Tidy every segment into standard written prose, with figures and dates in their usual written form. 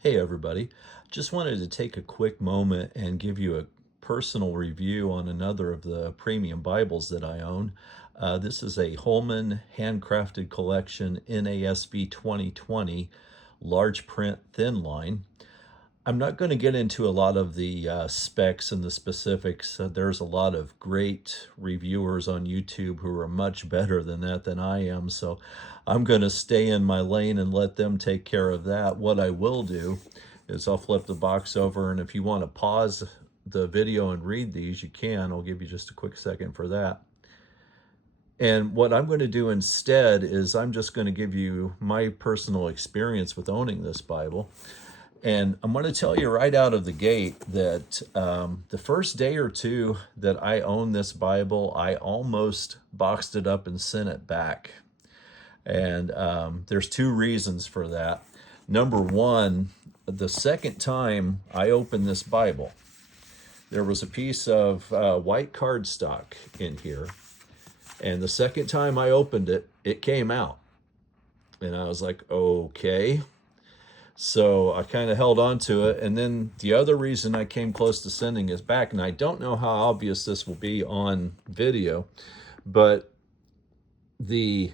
Hey everybody, just wanted to take a quick moment and give you a personal review on another of the premium Bibles that I own. This is a Holman Handcrafted Collection NASB 2020 large print Thinline. I'm not going to get into a lot of the specs and the specifics. There's a lot of great reviewers on YouTube who are much better than that than I am, so I'm going to stay in my lane and let them take care of that. What I will do is I'll flip the box over, and if you want to pause the video and read these, you can. I'll give you just a quick second for that. And what I'm going to do instead is I'm just going to give you my personal experience with owning this Bible. And I'm going to tell you right out of the gate that the first day or two that I owned this Bible, I almost boxed it up and sent it back. And there's two reasons for that. Number one, the second time I opened this Bible, there was a piece of white cardstock in here. And the second time I opened it, it came out. And I was like, okay. So I kind of held on to it. And then the other reason I came close to sending it back, and I don't know how obvious this will be on video, but the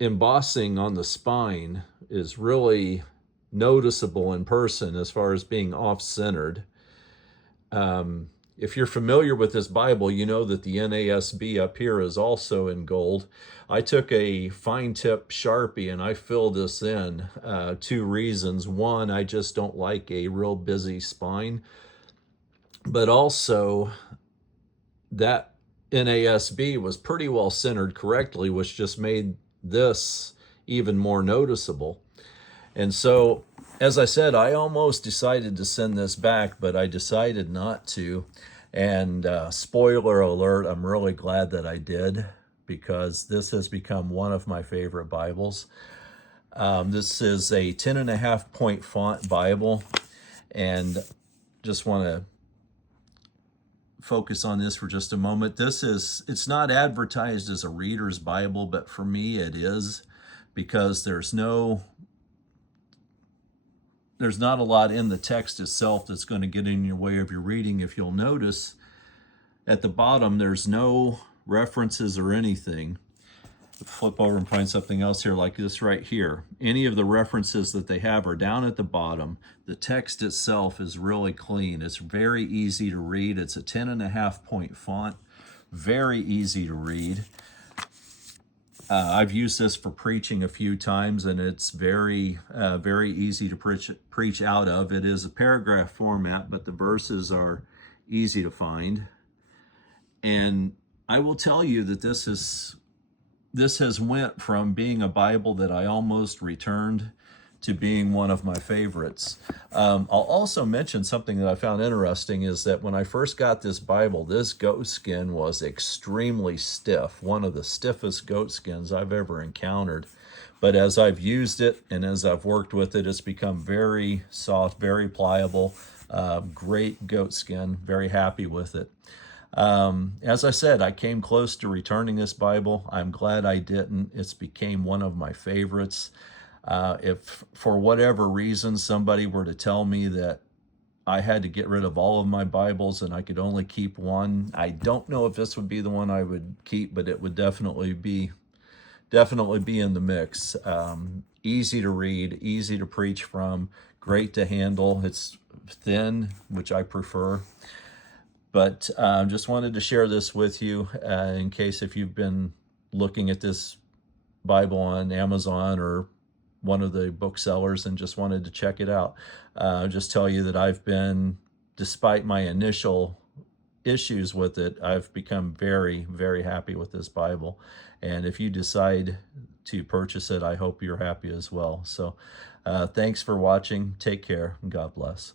embossing on the spine is really noticeable in person as far as being off-centered. If you're familiar with this Bible, you know that the NASB up here is also in gold. I took a fine tip Sharpie and I filled this in. Two reasons. One, I just don't like a real busy spine, but also that NASB was pretty well centered correctly, which just made this even more noticeable. And so, as I said, I almost decided to send this back, but I decided not to. And spoiler alert, I'm really glad that I did, because this has become one of my favorite Bibles. This is a 10.5 point font Bible, and just want to focus on this for just a moment. It's not advertised as a reader's Bible, but for me it is, because there's not a lot in the text itself that's going to get in your way of your reading. If you'll notice, at the bottom, there's no references or anything. Flip over and find something else here, like this right here. Any of the references that they have are down at the bottom. The text itself is really clean. It's very easy to read. It's a 10.5 point font, very easy to read. I've used this for preaching a few times, and it's very easy to preach out of. It is a paragraph format, but the verses are easy to find. And I will tell you that this has went from being a Bible that I almost returned to being one of my favorites. I'll also mention something that I found interesting, is that when I first got this Bible, this goat skin was extremely stiff, one of the stiffest goat skins I've ever encountered. But as I've used it and as I've worked with it, it's become very soft, very pliable, great goat skin, very happy with it. As I said, I came close to returning this Bible. I'm glad I didn't. It's became one of my favorites. If for whatever reason somebody were to tell me that I had to get rid of all of my Bibles and I could only keep one, I don't know if this would be the one I would keep, but it would definitely be in the mix. Easy to read, easy to preach from, great to handle. It's thin, which I prefer. But just wanted to share this with you in case if you've been looking at this Bible on Amazon or one of the booksellers and just wanted to check it out. Just tell you that I've been, despite my initial issues with it, I've become very, very happy with this Bible. And if you decide to purchase it, I hope you're happy as well. So thanks for watching. Take care, and God bless.